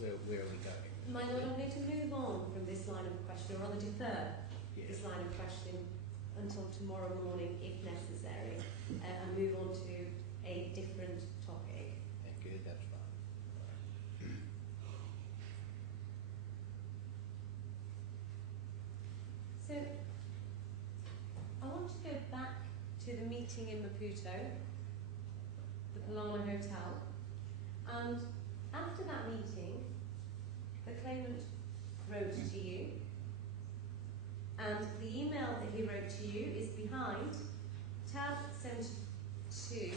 where are we going? My Lord, I'm going to move on from this line of question, or rather defer this line of question until tomorrow morning, if necessary, and move on to a different topic. Okay, that's fine. So, I want to go back to the meeting in Maputo, the Palana Hotel, and after that meeting, the claimant wrote to you, and the email that he wrote to you is behind tab 72,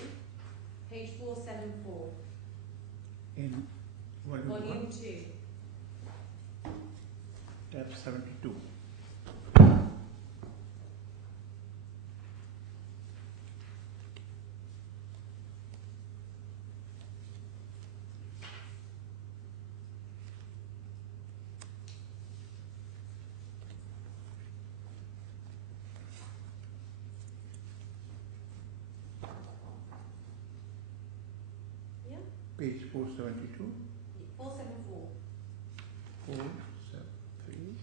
page 474. In volume 2. Tab 72. Page 472. 474. 473.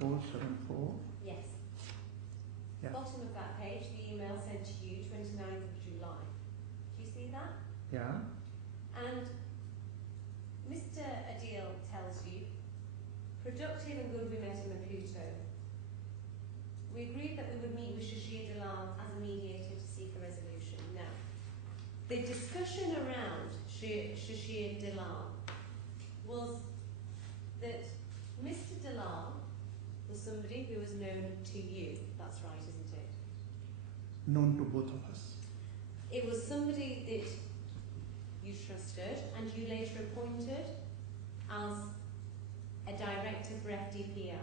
474. Yes. Yeah. Bottom of that page, the email sent to you 29th of July. Do you see that? Yeah. And Mr. Adil tells you, productive and good we met in Maputo. We agreed that we would meet with Shashir Dalal as a mediator to seek a resolution. Now, the discussion around Shashir Dalal was that Mr. Dalal was somebody who was known to you. That's right, isn't it? Known to both of us. It was somebody that you trusted and you later appointed as a director for FDPR.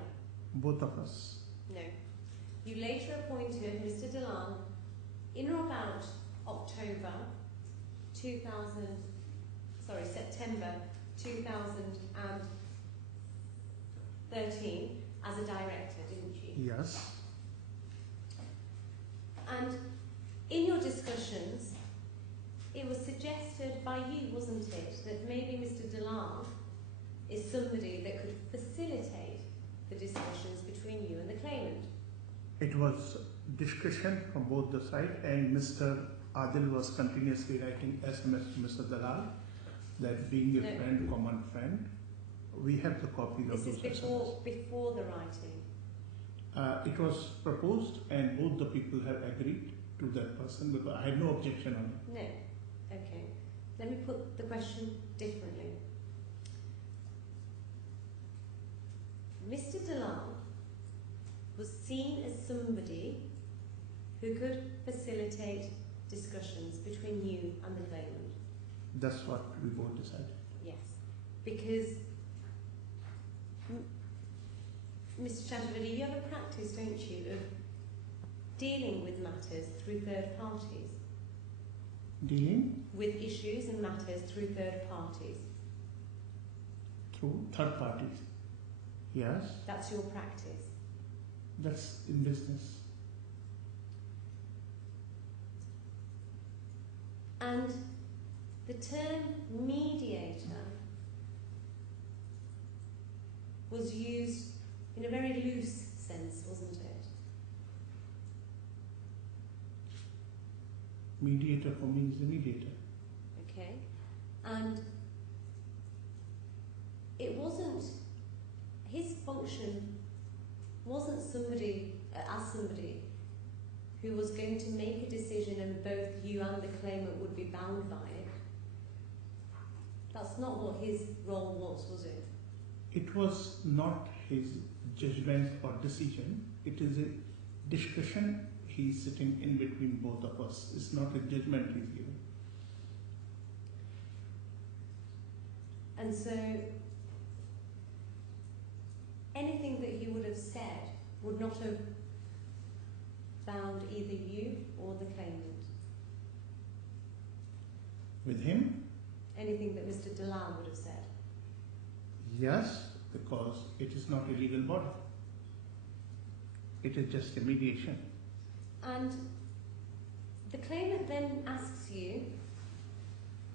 Both of us. No. You later appointed Mr. Dalal in or about September 2013 as a director, didn't you? Yes. And in your discussions, it was suggested by you, wasn't it, that maybe Mr. Dalal is somebody that could facilitate the discussions between you and the claimant. It was discussion from both the sides, and Mr. Adil was continuously writing SMS to Mr. Dalal that being a friend, common friend, we have the copies of those This is before the writing. It was proposed, and both the people have agreed to that person, because I had no objection on it. No. Okay. Let me put the question differently. Mr. Dalal was seen as somebody who could facilitate discussions between you and the claimant. That's what we both decided. Yes. Because, Mr. Chaturvedi, you have a practice, don't you, of dealing with matters through third parties? Dealing? With issues and matters through third parties. Through third parties. Yes. That's your practice. That's in business. And the term mediator was used in a very loose sense, wasn't it? Mediator for me is the mediator. Okay. And it wasn't, his function wasn't somebody who was going to make a decision and both you and the claimant would be bound by it. That's not what his role was it? It was not his judgment or decision. It is a discussion. He's sitting in between both of us. It's not a judgment he's giving. And so, anything that he would have said would not have bound either you or the claimant. With him? Anything that Mr. Dalal would have said? Yes, because it is not a legal body. It is just a mediation. And the claimant then asks you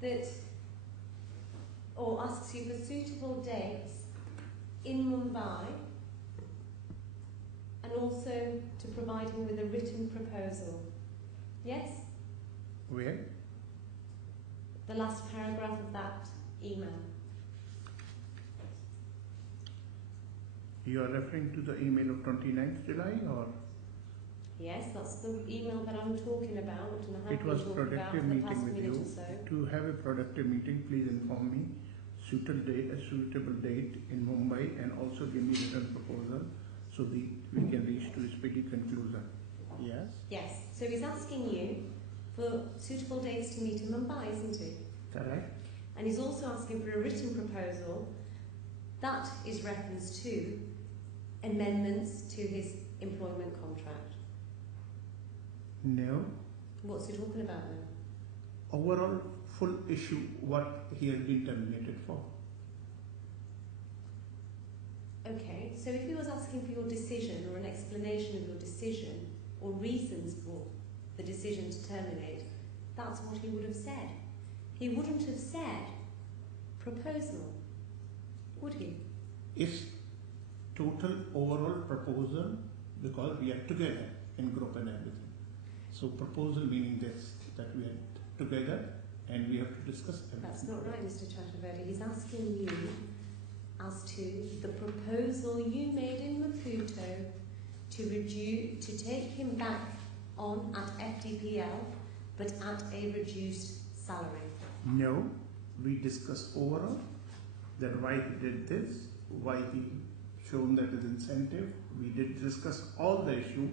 that, or asks you for suitable dates in Mumbai, and also to provide him with a written proposal. Yes? Where? The last paragraph of that email. You are referring to the email of 29th July, or? Yes, that's the email that I'm talking about, and I have It was been talking about productive for the meeting past with minute you. or so. To have a productive meeting, please inform me a suitable date in Mumbai, and also give me written proposal so we can reach to a speedy conclusion. Yes? Yes, so he's asking you for suitable dates to meet in Mumbai, isn't he? Correct. And he's also asking for a written proposal that is reference to amendments to his employment contract. No. What's he talking about then? Overall, full issue, what he has been terminated for. Okay, so if he was asking for your decision or an explanation of your decision or reasons for the decision to terminate, that's what he would have said. He wouldn't have said proposal, would he? It's total overall proposal, because we are together in group and everything. So proposal meaning this, that we are together and we have to discuss everything. That's not right, Mr. Chaturvedi. He's asking you as to the proposal you made in Maputo to take him back on at FTPL, but at a reduced salary. No, we discussed overall that why he did this, why he shown that as incentive. We did discuss all the issue,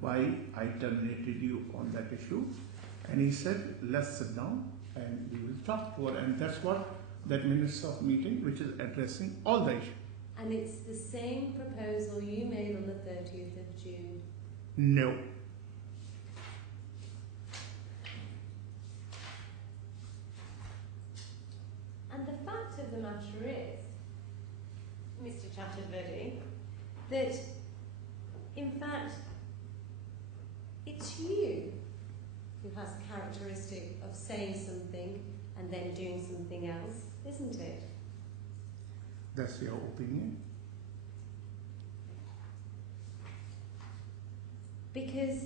why I terminated you on that issue, and he said, let's sit down and we will talk over, and that's what that minutes of meeting, which is addressing all the issue. And it's the same proposal you made on the 30th of June. No. And the fact of the matter is, Mr. Chaturvedi, that in fact it's you who has the characteristic of saying something and then doing something else, isn't it? That's your opinion? Because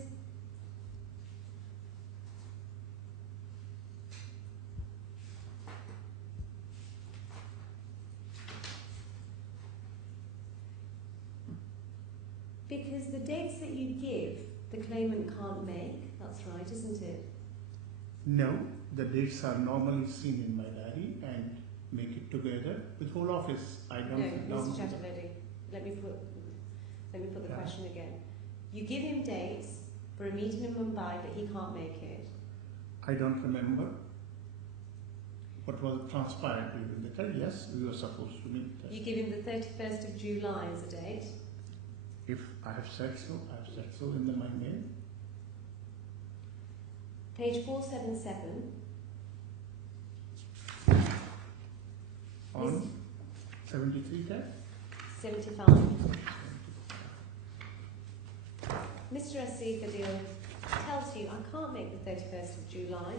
the dates that you give, the claimant can't make. That's right, isn't it? No, the dates are normally seen in my diary and make it together with whole office. I don't sit No, down. Mr. Chaturvedi, let me put the Yeah. question again. You give him dates for a meeting in Mumbai, but he can't make it. I don't remember what was transpired during the time. Yes, we were supposed to meet. You give him the 31st of July as a date. If I have said so, I have said so in my mail. Page 477. On 73 tab. 75. Mr. Asif Adil tells you, I can't make the 31st of July.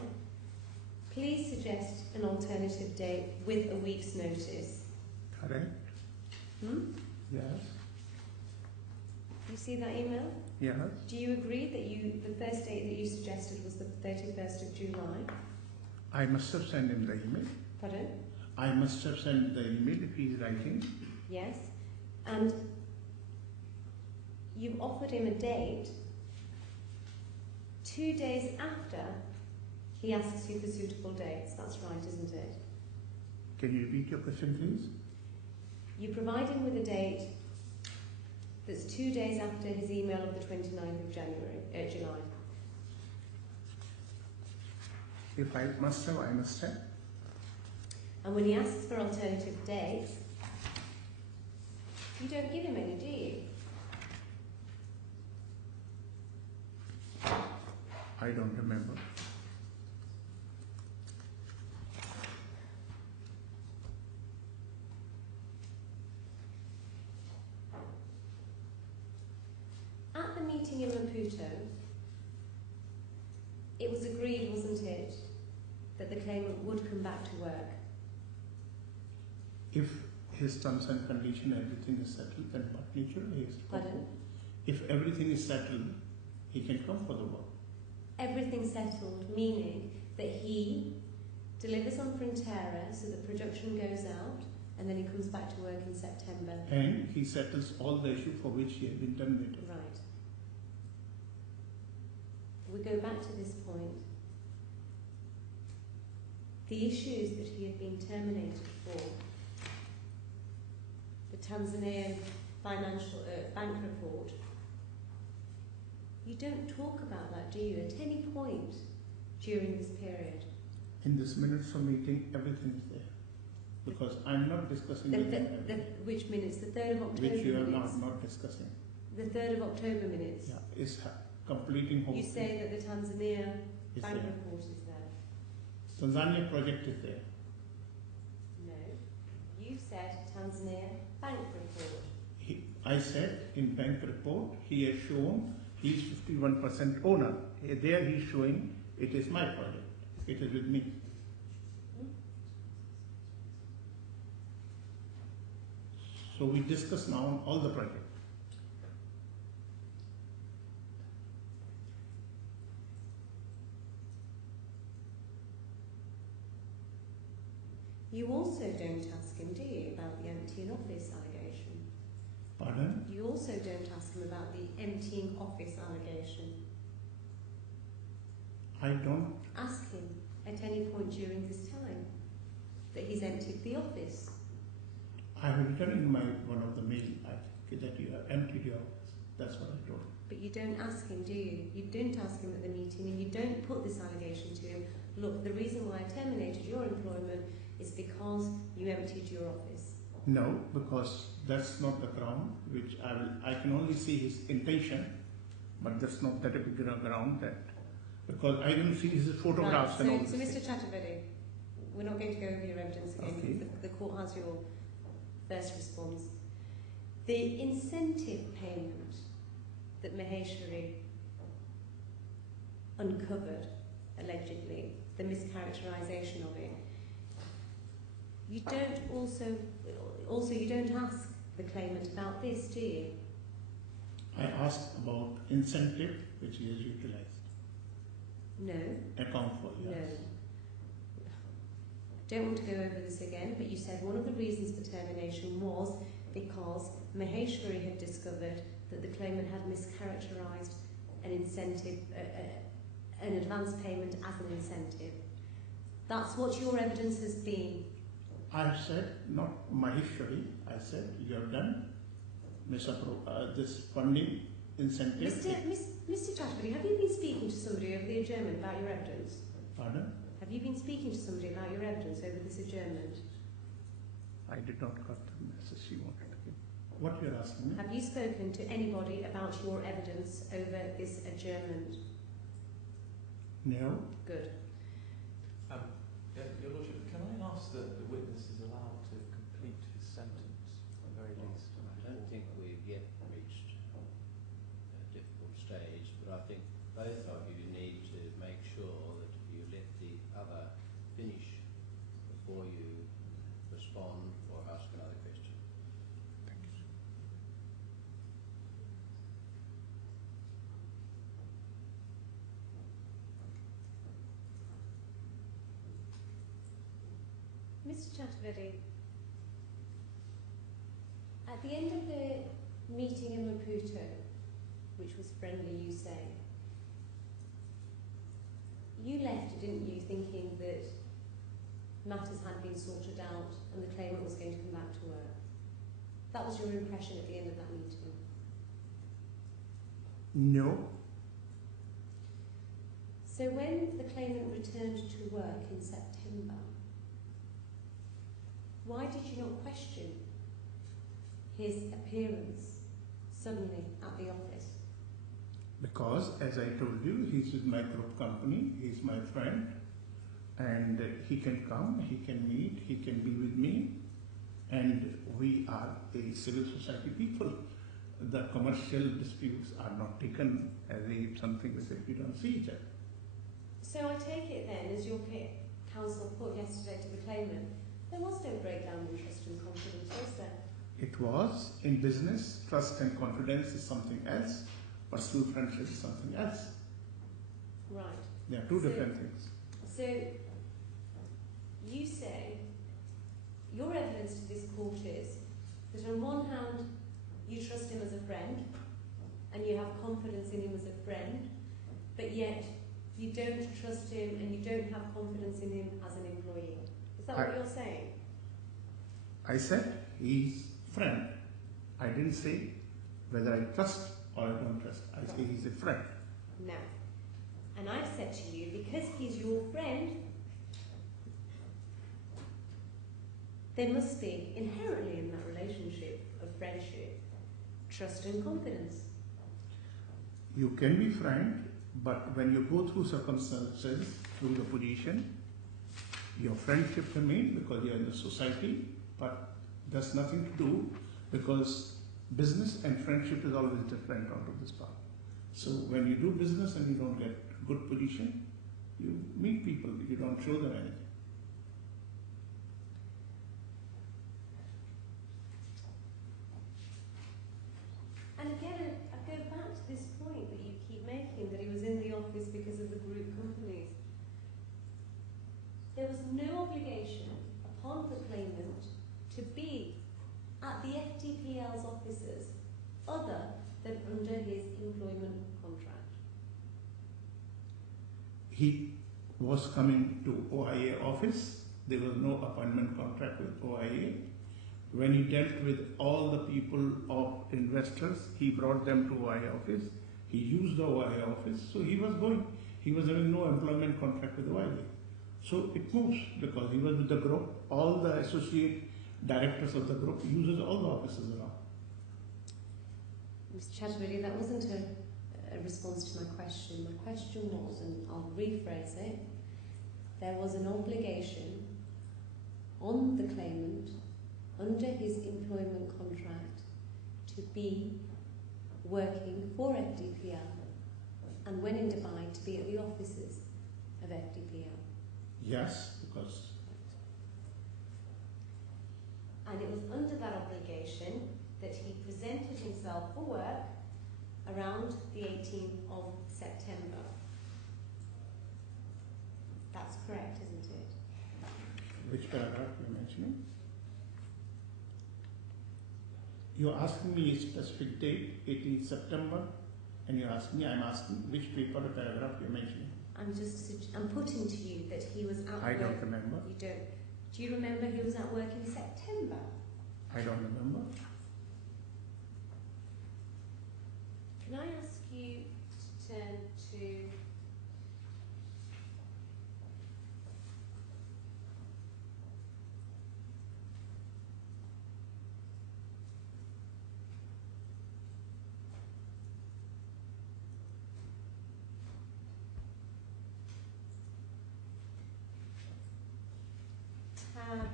Please suggest an alternative date with a week's notice. Correct. Yes. You see that email? Yes. Do you agree that the first date that you suggested was the 31st of July? I must have sent him the email. Pardon? I must have sent the email if he is writing. Yes. And you offered him a date 2 days after he asks you for suitable dates. That's right, isn't it? Can you repeat your question, please? You provide him with a date that's 2 days after his email of the 29th of July. If I must have, I must have. And when he asks for alternative dates, you don't give him any, do you? I don't remember. At the meeting in Maputo, It was agreed, wasn't it, that the claimant would come back to work? If his terms and condition, everything is settled, then what nature he is to come. Pardon? If everything is settled, he can come for the work. Everything settled, meaning that he delivers on Frontera so that production goes out and then he comes back to work in September. And he settles all the issue for which he has been terminated. Right. We go back to this point. The issues that he had been terminated for, the Tanzanian financial bank report, you don't talk about that, do you, at any point during this period? In this minutes of meeting, everything is there. Because I'm not discussing with him which minutes? The 3rd of October which you are minutes? not discussing. The 3rd of October minutes? Yeah, is completing whole You say that the Tanzania is bank there. report is there? Tanzania project is there. No. You said Tanzania bank report. I said in bank report, he has shown he is 51% owner. There he is showing it is my project. It is with me. So we discuss now on all the projects. You also don't ask him, do you, about the emptying office allegation? Pardon? You also don't ask him about the emptying office allegation? I don't. Ask him at any point during this time that he's emptied the office. I have written in my one of the mail, I think, that you have emptied your office. That's what I told him. But you don't ask him, do you? You don't ask him at the meeting and you don't put this allegation to him. Look, the reason why I terminated your employment is because you emptied your office. No, because that's not the ground which I can only see his intention, but that's not that a big ground that, because I don't see his photographs Right, and all so this. Mr. Chaturvedi, we're not going to go over your evidence again Okay. because the court has your first response. The incentive payment that Maheshwari uncovered, allegedly, the mischaracterisation of it, you don't also you don't ask the claimant about this, do you? I asked about incentive which he has utilized. No. Account for, yes. No. I don't want to go over this again, but you said one of the reasons for termination was because Maheshwari had discovered that the claimant had mischaracterised an incentive, an advance payment as an incentive. That's what your evidence has been. I have said, not Maheshwari, I said you have done this funding incentive. Mr. Chaturvedi, have you been speaking to somebody over the adjournment about your evidence? Pardon? Have you been speaking to somebody about your evidence over this adjournment? I did not got the message she wanted to give. What you are asking me? Have you spoken to anybody about your evidence over this adjournment? No. Good. Your Lordship, can I ask that the witness is allowed to complete his sentence, at the very least? I don't think we've yet reached a difficult stage, but I think both of you need to make sure that you let the other finish before you respond or ask another question. Thank you. Mr. Chaturvedi, at the end of the meeting in Maputo, which was friendly, you say, you left, didn't you, thinking that matters had been sorted out and the claimant was going to come back to work? That was your impression at the end of that meeting? No. So when the claimant returned to work in September, why did you not question his appearance suddenly at the office? Because, as I told you, he's with my group company, he's my friend, and he can come, he can meet, he can be with me, and we are a civil society people. The commercial disputes are not taken as something which we don't see each other. So I take it then, as your counsel put yesterday to the claimant, there was no breakdown in trust and confidence, was there? It was. In business, trust and confidence is something else, personal friendship is something else. Right. They are two So- different things. So you say your evidence to this court is that on one hand you trust him as a friend and you have confidence in him as a friend, but yet you don't trust him and you don't have confidence in him as an employee. Is that what you're saying? I said he's friend. I didn't say whether I trust or I don't trust. I say he's a friend. No. And I've said to you, because he's your friend, there must be inherently in that relationship of friendship, trust and confidence. You can be friend, but when you go through circumstances, through the position, your friendship remains because you're in the society, but there's nothing to do because business and friendship is always different out of this part. So when you do business and you don't get good position, you meet people, you don't show them anything. And again, I go back to this point that you keep making, that he was in the office because of the group companies. There was no obligation upon the claimant to be at the FTPL's offices other than under his employment contract. He was coming to OIA office. There was no appointment contract with OIA. When he dealt with all the people of investors, he brought them to OIA office. He used the OIA office, so he was going. He was having no employment contract with OIA. So it moves because he was with the group. All the associate directors of the group uses all the offices around. Mr. Chatterjee, that wasn't a response to my question. My question was, and I'll rephrase it, there was an obligation on the claimant under his employment contract to be working for FDPL and when in Dubai to be at the offices of FDPL. Yes, because And it was under that obligation that he presented himself for work around the 18th of September. That's correct, isn't it? which paragraph you're mentioning? You're asking me a specific date, 18th September, and you're asking me, I'm asking which paper or paragraph you're mentioning. I'm putting to you that he was at I work. don't remember. You don't. Do you remember he was at work in September? I don't remember. Can I ask you to turn to tab.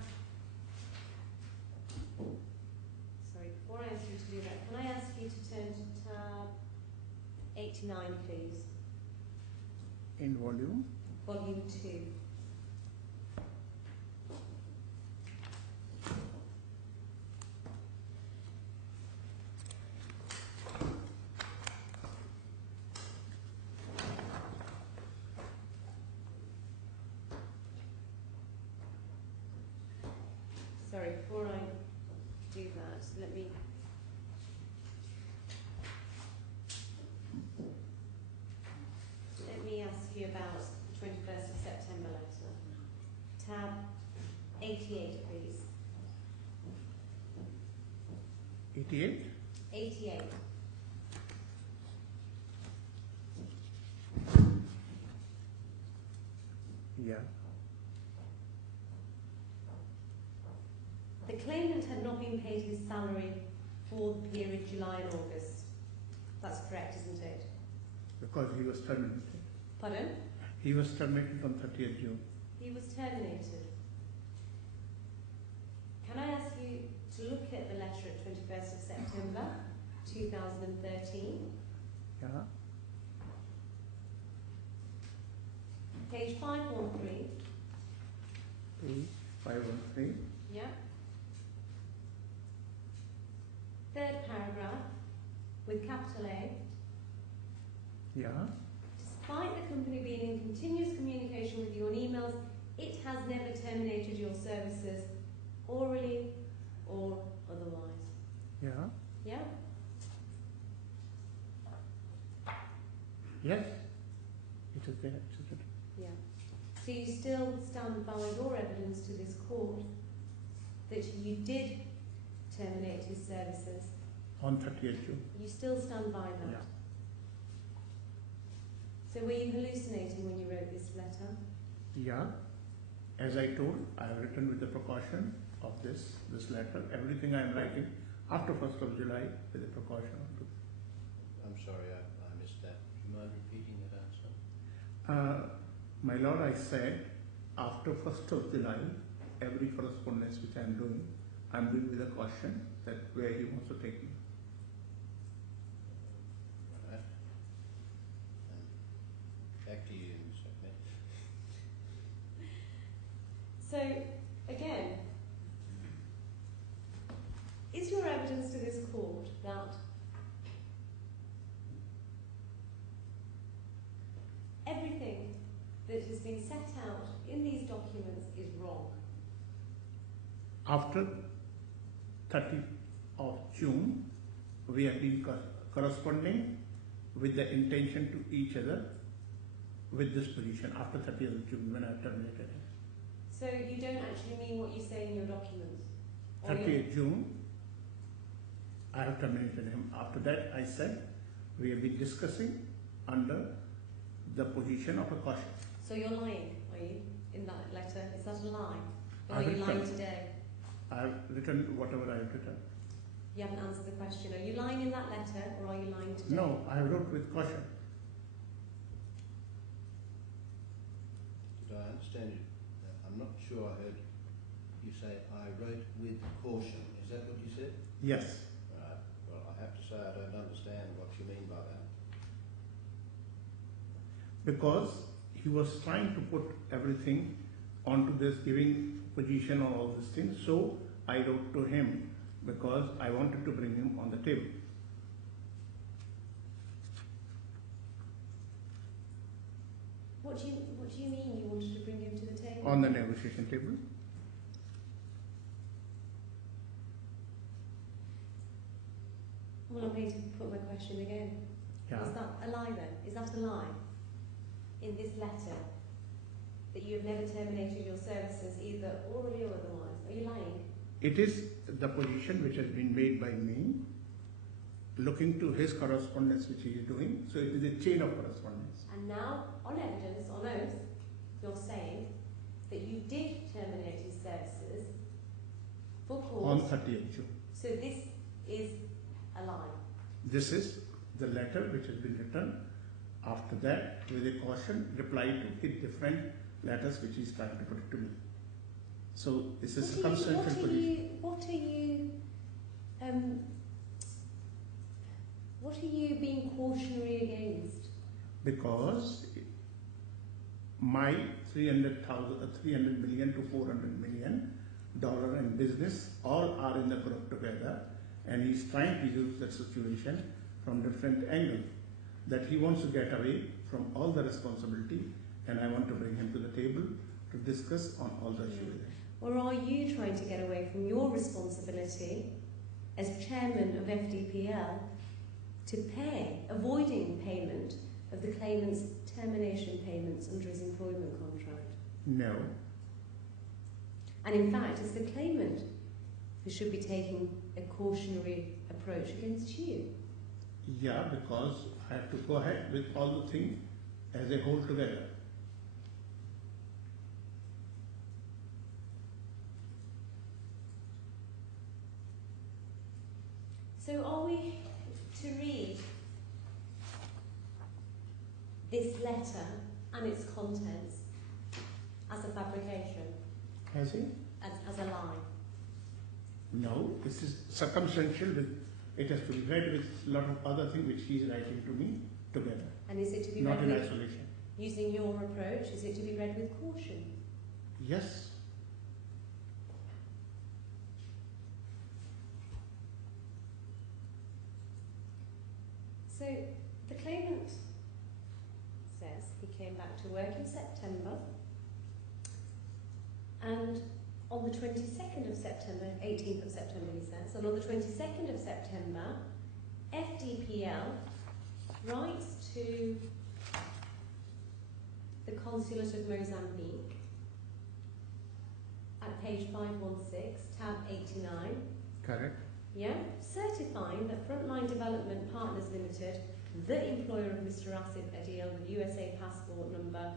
Sorry, before I ask you to do that, can I ask you to turn to tab 89, please? In volume? Volume 2. Sorry, before I do that, let me ask you about the 21st of September letter. Tab 88, please. 88? 88. Yeah. The claimant had not been paid his salary for the period July and August. That's correct, isn't it? Because he was terminated. Pardon? He was terminated on 30th June. He was terminated. Can I ask you to look at the letter at 21st of September 2013? Yeah. page 513. Page 513. Yeah. Third paragraph with capital A. Yeah. Despite the company being in continuous communication with you on emails, it has never terminated your services orally or otherwise. Yeah. Yeah? Yes. It is there. It is there. Yeah. So you still stand by your evidence to this court that you did terminate his services. On 30th June. You still stand by that. Yeah. So were you hallucinating when you wrote this letter? Yeah. As I told, I have written with the precaution of this letter. Everything I am writing after 1st of July with the precaution of this. I'm sorry, I missed that. Do you mind repeating that answer? My Lord, I said after 1st of July, every correspondence which I am doing with a caution that where he wants to take me. Right. Back to you, Ms. Ahmed. So, again, is your evidence to this court that everything that has been set out in these documents is wrong? After 30th of June, we have been corresponding with the intention to each other with this position after 30th of June when I terminated him. So you don't actually mean what you say in your documents? 30th June, I have terminated him. After that, I said we have been discussing under the position of a caution. So you're lying, are you, in that letter? Is that a lie? Or I are you will lying tell. today? I have written whatever I have written. You haven't answered the question. Are you lying in that letter or are you lying today? No, I wrote with caution. Did I understand you? I'm not sure I heard you say I wrote with caution. Is that what you said? Yes. Right. Well, I have to say I don't understand what you mean by that. Because he was trying to put everything onto this, giving position on all these things. So I wrote to him because I wanted to bring him on the table. What do you mean you wanted to bring him to the table? On the negotiation table. Well, I'm going to put my question again. Yeah. Is that a lie then? Is that a lie? In this letter, that you have never terminated your services either orally or otherwise. Are you lying? It is the position which has been made by me, looking to his correspondence which he is doing. So it is a chain of correspondence. And now, on evidence, on oath, you're saying that you did terminate his services for On cause. 30th June. So this is a lie. This is the letter which has been written. After that, with a caution, reply to his different letters which he is trying to put it to me. So this is circumstantial position. What are you being cautionary against? Because my 300 million to 400 million dollar in business all are in the group together, and he's trying to use that situation from different angles, that he wants to get away from all the responsibility, and I want to bring him to the table to discuss on all the issues. Or are you trying to get away from your responsibility as chairman of FDPL to pay, avoiding payment of the claimant's termination payments under his employment contract? No. And in fact, it's the claimant who should be taking a cautionary approach against you. Yeah, because I have to go ahead with all the things as a whole together. So are we to read this letter and its contents as a fabrication, Has he? as a lie? No, this is circumstantial. It has to be read with a lot of other things which he is writing to me together. And is it to be Not read in with, isolation. Using your approach, is it to be read with caution? Yes. So the claimant says he came back to work in September, and on the 22nd of September, 18th of September he says, and on the 22nd of September, FDPL writes to the Consulate of Mozambique at page 516, tab 89. Correct. Yeah, certifying that Frontline Development Partners Limited, the employer of Mr. Asif Adil with USA passport number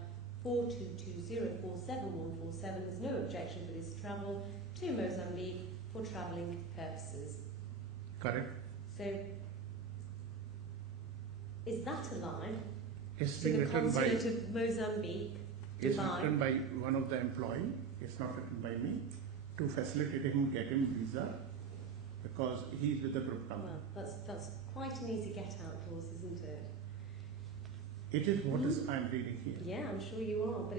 422047147, has no objection for this travel to Mozambique for travelling purposes. Correct. So, is that a lie? It's To been the written by. Consulate of Mozambique, It's Dubai. written by one of the employee. It's not written by me to facilitate him get him visa because he's with the group company. Well, that's quite an easy get-out clause, isn't it? It is what is I'm reading here. Yeah, I'm sure you are, but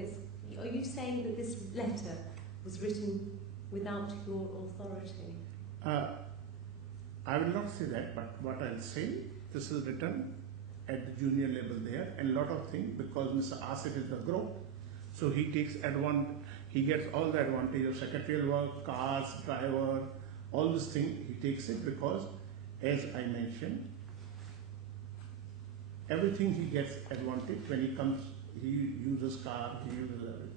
are you saying that this letter was written without your authority? I will not say that, but what I'll say, this is written at the junior level there, and a lot of things because Mr. Asif is the group, so he takes he gets all the advantage of secretarial work, cars, driver, all this thing, he takes it because, as I mentioned, everything he gets advantage when he comes, he uses car, he uses everything.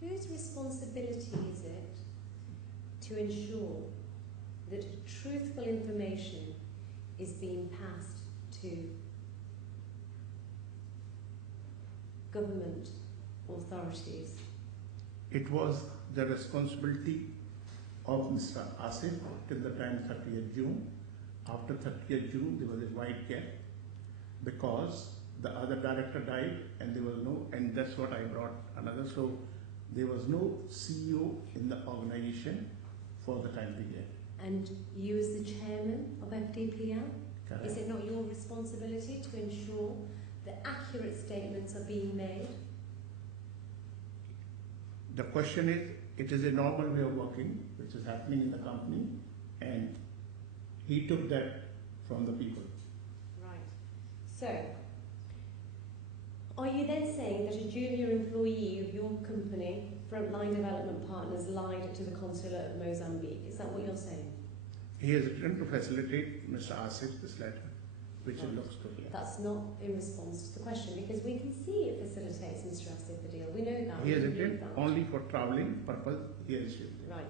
Whose responsibility is it to ensure that truthful information is being passed to government authorities? It was the responsibility of Mr. Asif till the time 30th June. After 30th June, there was a wide gap because the other director died and there was no, and that's what I brought another. So there was no CEO in the organization for the time period. And you as the chairman of FDPL, Correct. is it not your responsibility to ensure that accurate statements are being made? The question is, it is a normal way of working which is happening in the company, and he took that from the people. Right. So, are you then saying that a junior employee of your company, Frontline Development Partners, lied to the Consulate of Mozambique? Is that what you're saying? He has written to facilitate Mr. Asif this letter, which it looks to be. That's not in response to the question, because we can see it facilitates Mr. Asif the deal. We know that. He has we written believe that. only for travelling purpose. He has issued it. Right.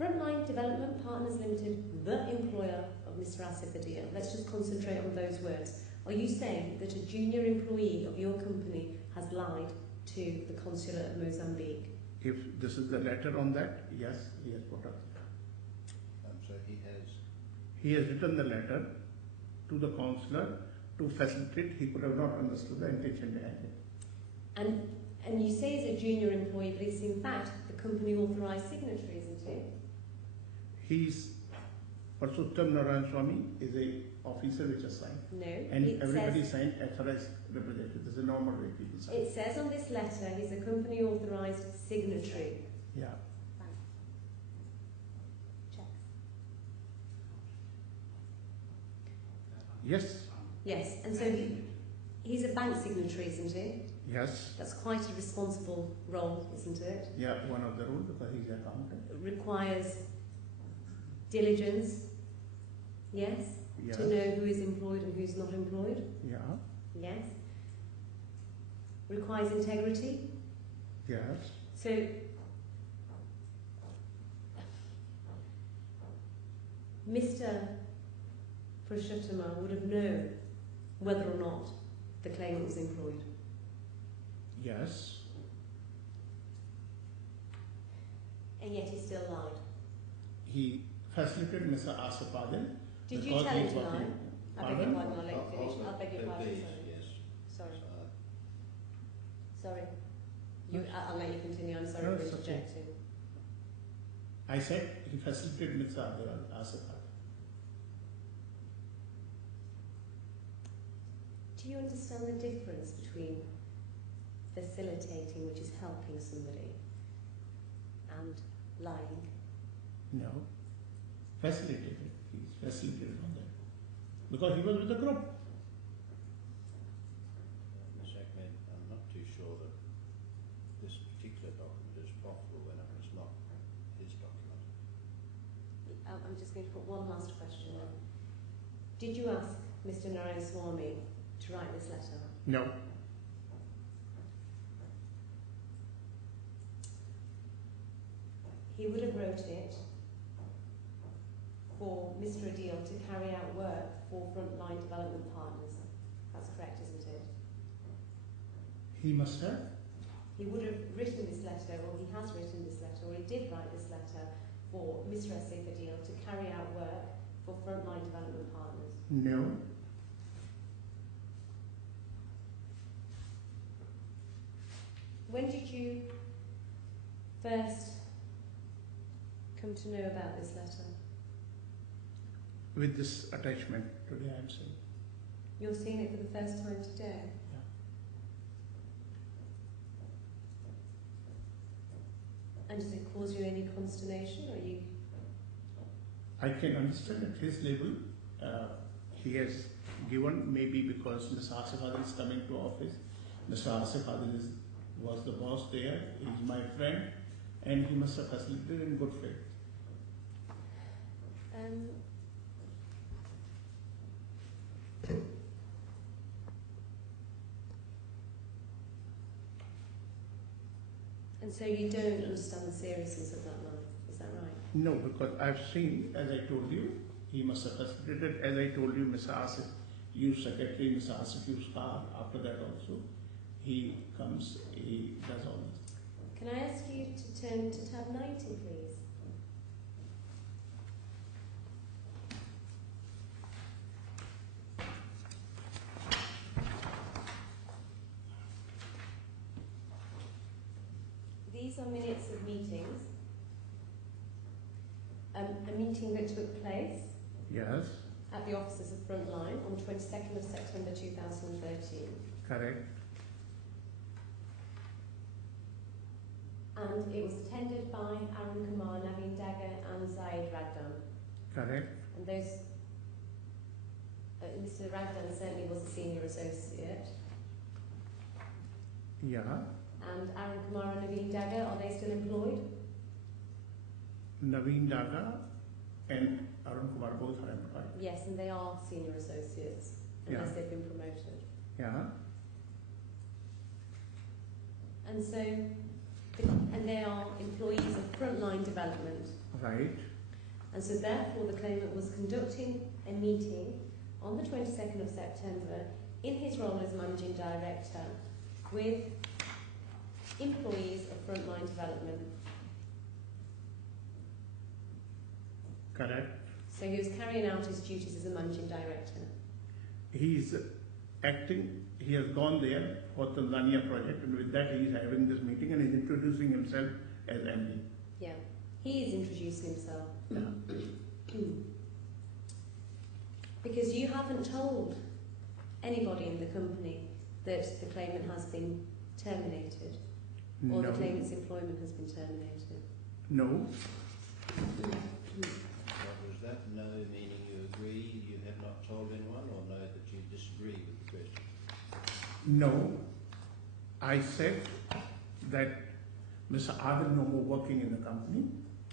Frontline Development Partners Limited, the employer of Mr. Asif the deal. Let's just concentrate on those words. Are you saying that a junior employee of your company has lied to the Consulate of Mozambique? If this is the letter on that, yes, he has put up. So he has. He has written the letter to the consular to facilitate. He could have not understood the intention behind it. And you say he's a junior employee, but he's in fact the company authorised signatory, isn't he? He's Parsuttam Narayan Swami is a officer which has signed, No. and it everybody says, signed authorized representative. This is a normal way people sign. it says on this letter he's a company authorised signatory. Yeah. Checks. Yes. Yes, and so he's a bank signatory, isn't he? Yes. That's quite a responsible role, isn't it? Yeah. One of the rules because he's accountant. It requires diligence, yes, Yes. to know who is employed and who's not employed, Yeah. yes. Requires integrity. Yes. So, Mr. Prashuttama would have known whether or not the claimant was employed. Yes. And yet he still lied. He facilitated Mr. Asif Adil. Did you because tell him he's to lie? working. I beg your Pardon? pardon, I'll let you finish. I'll beg your pardon, Please, sorry. yes. Sorry. Uh, Sorry. I'll let you continue. I'm sorry No, for it's okay. interjecting. I said he facilitated Mr. Asif Adil. Do Do you understand the difference between facilitating, which is helping somebody, and lying? No. Facilitated. He's facilitated on that. Because he was with the group. Ms. Ahmed, I'm not too sure that this particular document is profitable when it was not his document. I'm just going to put one last question in. Did you ask Mr. Narayan Swamy to write this letter? No. He would have wrote it for Mr. Adil to carry out work for Frontline Development Partners. That's correct, isn't it? He must have. He would have written this letter, or he has written this letter, or he did write this letter for Mr. Asif Adil to carry out work for Frontline Development Partners. No. When did you first come to know about this letter? With this attachment today, I'm saying. You're seeing it for the first time today? Yeah. And does it cause you any consternation, or you? I can understand at his level, he has given, maybe because Mr. Asif Adil is coming to office. Mr. Asif Adil was the boss there, he's my friend, and he must have facilitated in good faith. And so you don't understand the seriousness of that matter, is that right? No, because I've seen, as I told you, he must have facilitated, as I told you, Mr. Asif used secretary, Mr. Asif used car, after that also, he comes, he does all this. Can I ask you to turn to tab 90, please? These are minutes of meetings. A meeting that took place Yes, at the offices of Frontline on 22nd of September 2013. correct. And it was attended by Arun Kumar, Naveen Dagger and Zaid Ragdan. Correct. And those, Mr. Ragdan certainly was a senior associate. Yeah. And Arun Kumar and Naveen Dagger, are they still employed? Naveen Daga and Arun Kumar both are employed. Yes, and they are senior associates, unless Yeah. they've been promoted. Yeah. And so, and they are employees of Frontline Development. Right. And so therefore the claimant was conducting a meeting on the 22nd of September in his role as Managing Director with employees of Frontline Development. Correct. So he was carrying out his duties as a Managing Director. He's acting, he has gone there for the Tanzania project, and with that he is having this meeting and he's introducing himself as MD. Yeah, he is introducing himself. Yeah. Because you haven't told anybody in the company that the claimant has been terminated, or the claimant's employment has been terminated. No. What was that? No, meaning you agree you have not told anyone, or no, that you disagree with the question? No. I said that Mr. Adil no more working in the company,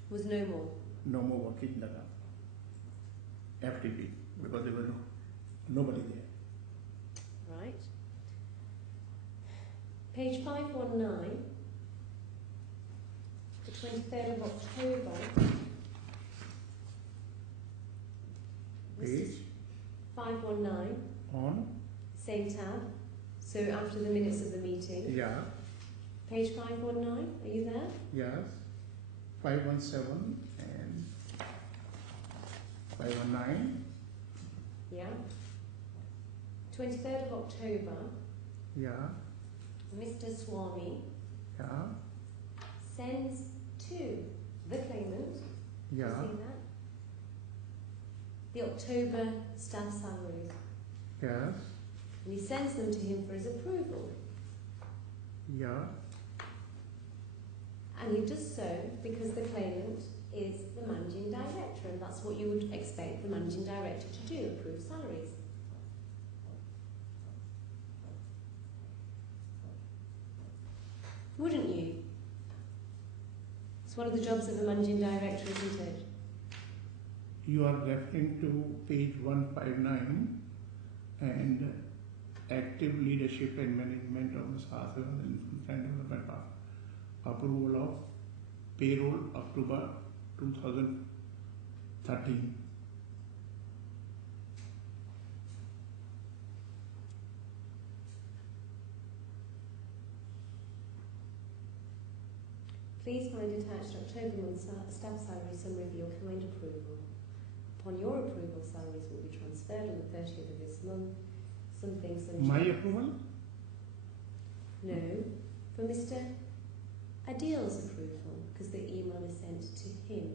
Was no more. no more working in the company. FTP, because there was nobody there. Right. Page 519, the 23rd of October. Page 519, on, same tab. So after the minutes of the meeting. yeah, Page 519, are you there? yes, 517 and 519, Yeah. 23rd of October, yeah, Mr. Swamy yeah, sends to the claimant, yeah, see that? The October staff salaries. yes, and he sends them to him for his approval. Yeah. And he does so because the claimant is the managing director, and that's what you would expect the managing director to do, approve salaries. Wouldn't you? It's one of the jobs of a managing director, isn't it? You are referring to page 159 and active leadership and management of the staff and development approval of payroll October 2013. Please find attached October month staff salary summary with your kind approval. Upon your approval, salaries will be transferred on the 30th of this month. Something subject. My approval? No, for Mr. Adil's approval, because the email is sent to him.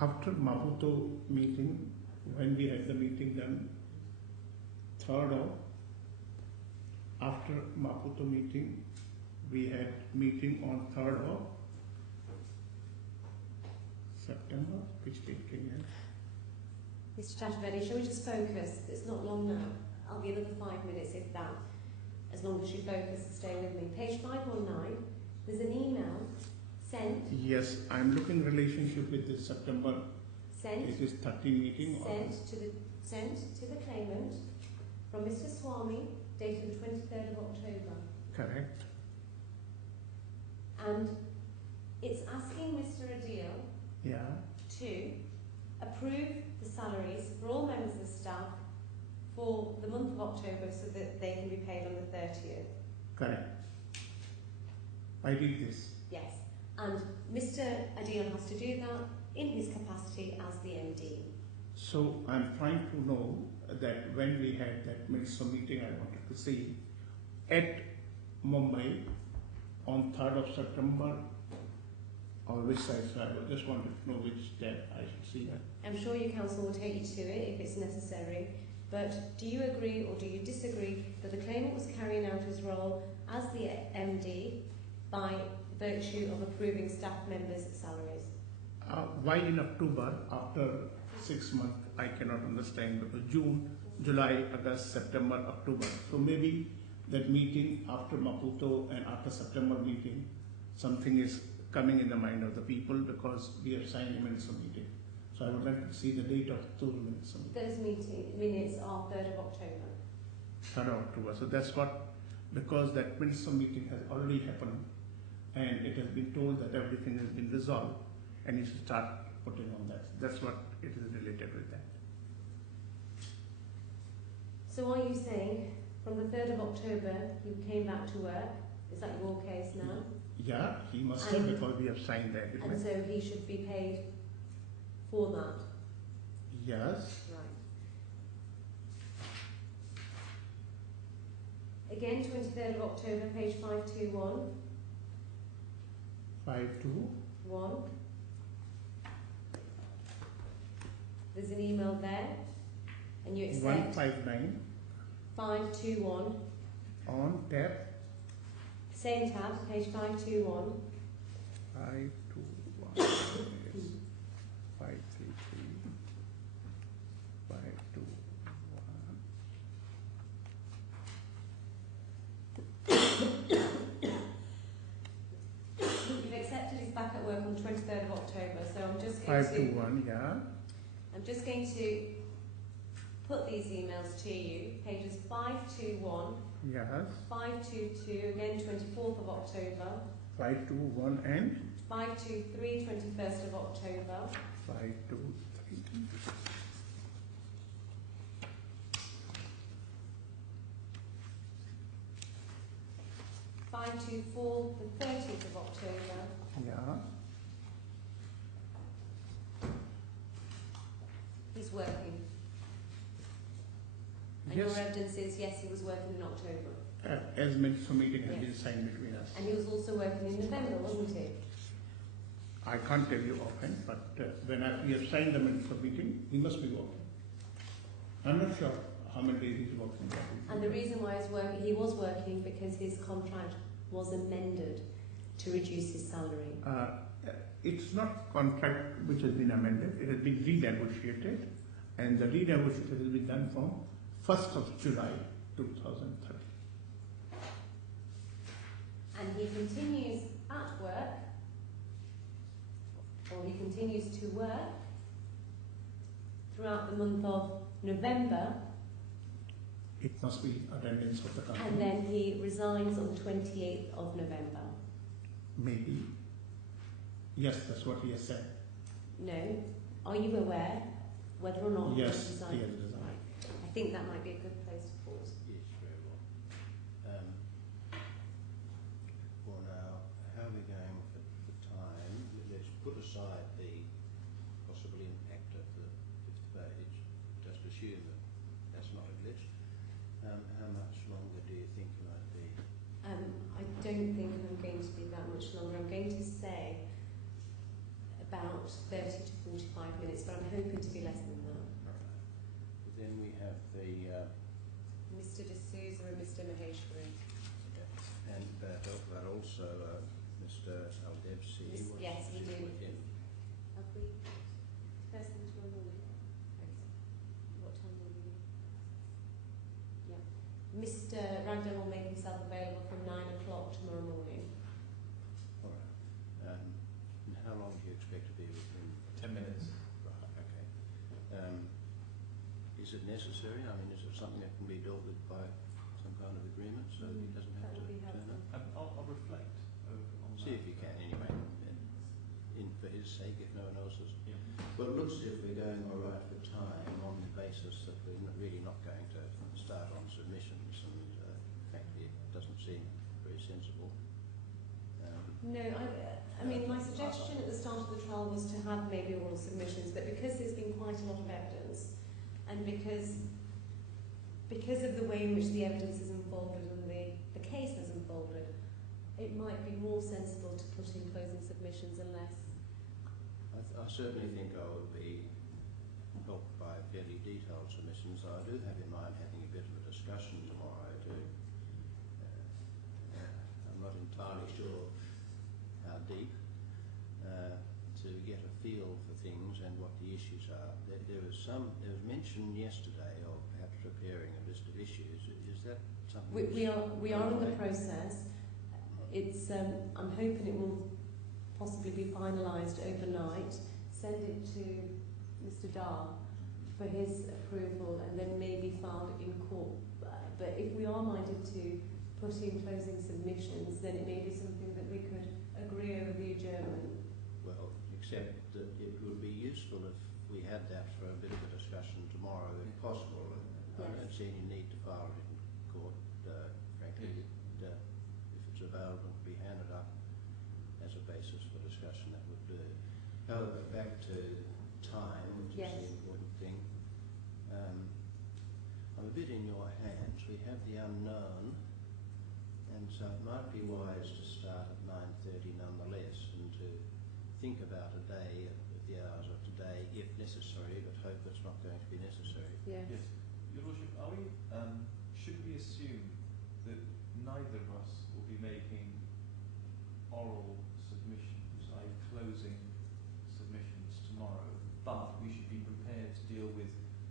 After Maputo meeting, when we had the meeting done, after Maputo meeting, we had meeting on 3rd of September, which date can you have? Mr. Chaturvedi, shall we just focus? It's not long now. I'll be another 5 minutes if that, as long as you focus and stay with me. Page 519, there's an email sent. Yes, I'm looking relationship with this September. Sent. It is 13 meeting. Sent to the claimant from Mr. Swami, dated the 23rd of October. Correct. And it's asking Mr. Adil to approve the salaries for all members of staff for the month of October so that they can be paid on the 30th. Correct. I read this. Yes. And Mr. Adil has to do that in his capacity as the MD. So I'm trying to know that when we had that minister meeting, I wanted to see at Mumbai on 3rd of September or which side, so I just wanted to know which step I should see that. I'm sure your council will take you to it if it's necessary, but do you agree or do you disagree that the claimant was carrying out his role as the MD by virtue of approving staff members' salaries? Why in October, after 6 months, I cannot understand, because June, July, August, September, October. So maybe that meeting after Maputo and after September meeting, something is coming in the mind of the people because we have signed a minister meeting. So I would like to see the date of those minister meetings. Those minutes are 3rd of October. 3rd of October. So that's what, because that minister meeting has already happened and it has been told that everything has been resolved and you should start putting on that. That's what it is related with that. So are you saying from the 3rd of October you came back to work? Is that your case now? Yeah, he must have, because we have signed the agreement. And so he should be paid for that? Yes. Right. Again, 23rd of October, page 521. 521. There's an email there, and you accept 159. 521. On tab. Same tab, page 521. 521. Yes. 533. 521. You've accepted he's back at work on 23rd of October, so I'm just going 521, yeah. I'm just going to put these emails to you, pages 521, Yes. 522, again 24th of October, 521 and 523, 21st of October, 523. 524, the 30th of October, Yeah. he's working. And Yes. your evidence is, yes, he was working in October. As minutes of meeting has Yes. been signed between us. And he was also working in November, wasn't he? I can't tell you offhand, but when we have signed the minutes of meeting, he must be working. I'm not sure how many days he's working. And the reason why he was working because his contract was amended to reduce his salary. It's not contract which has been amended, it has been renegotiated, and the renegotiation has been done from 1st of July 2030. And he continues at work, or he continues to work throughout the month of November, It must be attendance of the company. and then he resigns on the 28th of November. Maybe. Yes, that's what he has said. No. Are you aware whether or not Yes, he resigned? he has resigned. Right. I think that might be a good place to pause. Yes, very well. For now, how are we going for time? Let's put aside the possible impact of the fifth page. Just assume that that's not a glitch. How much longer do you think it might be? I don't think I'm going to be that much longer. I'm going to say about 30 to 45 minutes, but I'm hoping to be less than that. Right. Then we have the Mr. D'Souza and Mr. Maheshwari. and but also Mr. Aldebsi. Yes, we do. With him. Have we? First thing tomorrow morning? Okay. What time will we be? Yeah. Mr. Ragdale will make himself available from 9 o'clock tomorrow morning. All right. And how long do you expect to be with him? 10 minutes. Right. Okay. Is it necessary? I mean, is it something that can be dealt with by some kind of agreement so that he doesn't have That to would be turn helpful. up? I'll reflect on See that. if you can anyway. For his sake, if no one else's. Yeah. Well, it looks as if we're going all right for time on the basis that we're really not going to start on submissions, and frankly, it doesn't seem very sensible. No, I mean, my suggestion at the start of the trial was to have maybe oral submissions, but because there's been quite a lot of evidence, and because of the way in which the evidence has unfolded and the case has unfolded, it might be more sensible to put in closing submissions unless... I certainly think I would be helped by fairly detailed submissions. I do have in mind having a bit of a discussion tomorrow to... I'm not entirely sure how deep, to get a feel for things and what the issues are. There was mention yesterday of perhaps preparing a list of issues. Is that something? We are in the process. It's I'm hoping it will possibly be finalised overnight. Send it to Mr. Dar for his approval, and then maybe filed in court. But if we are minded to put in closing submissions, then it may be something that we could agree over the adjournment. Well, except that it would be useful if we had that for a bit of a discussion tomorrow, if possible. I don't see any need to file it in court, frankly. If it's available to be handed up as a basis for discussion, that would do. However, back to time, which is the important thing. I'm a bit in your hands. We have the unknown, and so it might be wise to start at 9:30 nonetheless, and to think about a day at the hours of today, if necessary, but hope it's not going to be necessary. Yes. Yes. Your Lordship, should we assume that neither of us will be making oral submissions, i.e. closing submissions tomorrow, but we should be prepared to deal with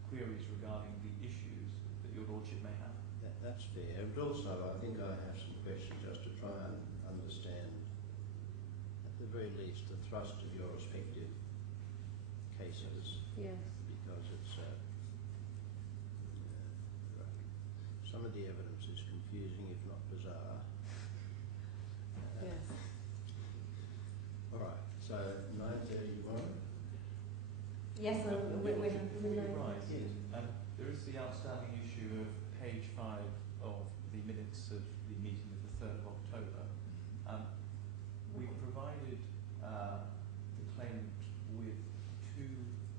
queries regarding the issues that Your Lordship may have? That's fair, but also I think I have some questions just to try and understand, at the very least, the thrust of your respective cases, Yes. because it's some of the evidence is confusing, if not bizarre. Yes. All right, so 9:30 tomorrow. Yes, we're happy Before with you that. rise, there is the outstanding issue of page 5 of the minutes of the meeting of the 3rd of October. We provided the claimant with 2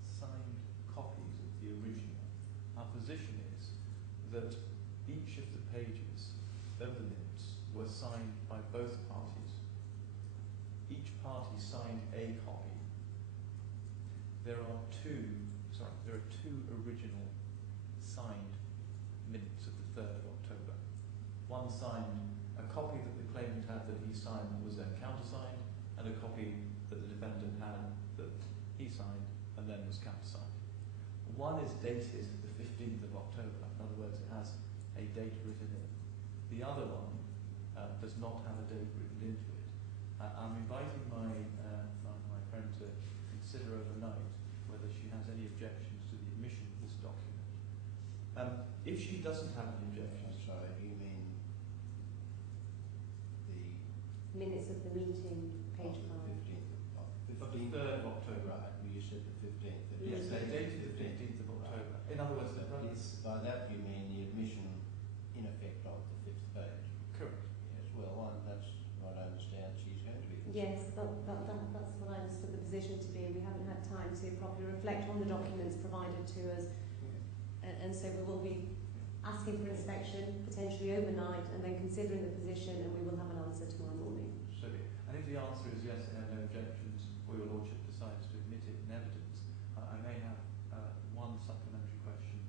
signed copies of the original. Our position is that each of the pages, there two original signed minutes of the 3rd of October. One signed, a copy that the claimant had that he signed was then countersigned, and a copy that the defendant had that he signed and then was countersigned. One is dated the 15th of October, in other words, it has a date written in. The other one does not have a date written into it. I'm inviting my friend to consider overnight whether she has any objections to the admission of this document. If she doesn't have any objections, I'm sorry, you mean the Minutes of the meeting, page 5. of the 3rd of October. Right, well, you said the 15th. Yes, they're dated the 15th of October. In other words, the By that you mean the admission in effect of the 5th page? correct. Yes, well, that's what I understand she's going to be. Yes, that's what I understood the position to be. We haven't had time to properly reflect on the documents provided to us, and so we will be asking for inspection, potentially overnight, and then considering the position, and we will have an answer tomorrow morning. So, and if the answer is yes, I have no objections, or your lordship decides to admit it in evidence, I may have one supplementary question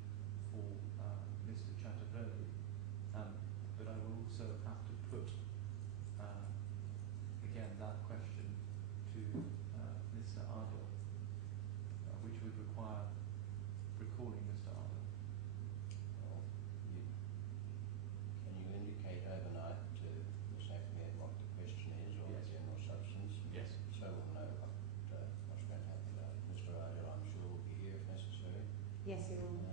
for Mr. Chatterjee, but I will also have to put again that question to Mr. Ardell, which would require recalling Mr. Ardell. Well, can you indicate overnight to Ms. Acmead what the question is, or Yes. the general substance? Yes. So we'll know what's going to happen about it. Mr. Ardell, I'm sure, will be here if necessary. Yes, Your Honour.